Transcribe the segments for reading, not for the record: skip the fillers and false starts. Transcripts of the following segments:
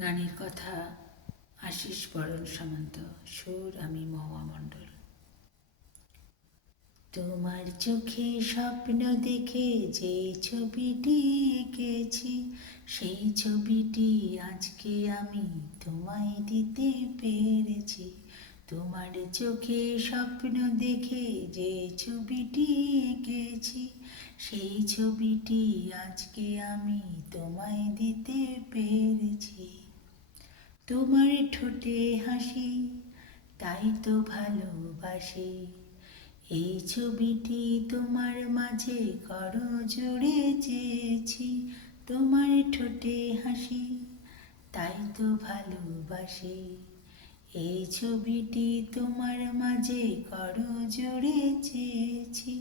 গানের কথা আশিস বরণ সামন্ত, সুর আমি মহুয়া মণ্ডল। তোমার চোখে স্বপ্ন দেখে যে ছবিটি এঁকেছি, সেই ছবিটি আজকে আমি তোমায় দিতে পেরেছি। তোমার চোখে স্বপ্ন দেখে যে ছবিটি এঁকেছি, সেই ছবিটি আজকে আমি তোমায় দিতে পেরেছি। তোমার ঠোঁটে হাসি, তাই তো ভালোবাসি। এই ছবিটি তোমার মাঝে করো জুড়ে চেয়েছি। তোমার ঠোঁটে হাসি, তাই তো ভালোবাসি। এই ছবিটি তোমার মাঝে করো জুড়ে চেয়েছি।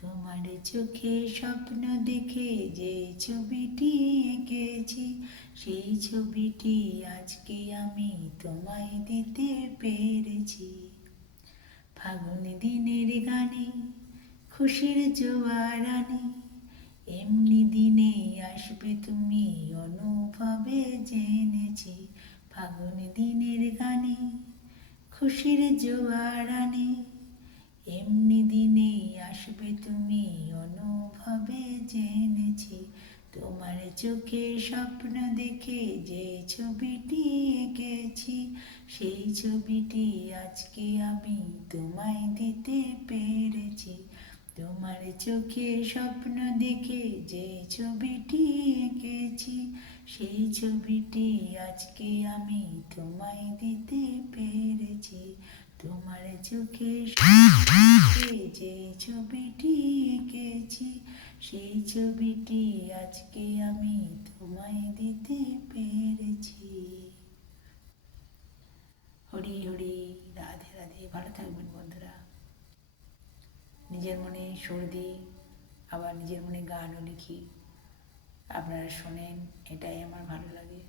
তোমার চোখে স্বপ্ন দেখে যে ছবিটি এঁকেছি, সেই ছবিটি আজকে আমি তোমায় দিতে পেরেছি। ফাগুন দিনের গানে খুশির জোয়ার আনে, এমনি দিনে আসবে তুমি অনুভবে জেনেছি। ফাগুন দিনের গানে খুশির জোয়ার আনে, এমনি দিনে আসবে তুমি অনুভবে জেনেছি। তোমার চোখে স্বপ্ন দেখে যে ছবিটি এঁকেছি, সেই ছবিটি আজকে আমি তোমায় দিতে পেরেছি। তোমার চোখে স্বপ্ন দেখে যে ছবিটি এঁকেছি, সেই ছবিটি আজকে আমি তোমায় দিতে পেরেছি। তোমার চোখে যে ছবিটি এঁকেছি, সেই ছবিটি আজকে আমি তোমায় দিতে পেরেছি। হরি হরি, রাধে রাধে। ভালো থাকবেন বন্ধুরা। নিজের মনে সুর দিই, আবার নিজের মনে গানও লিখি, আপনারা শোনেন, এটাই আমার ভালো লাগে।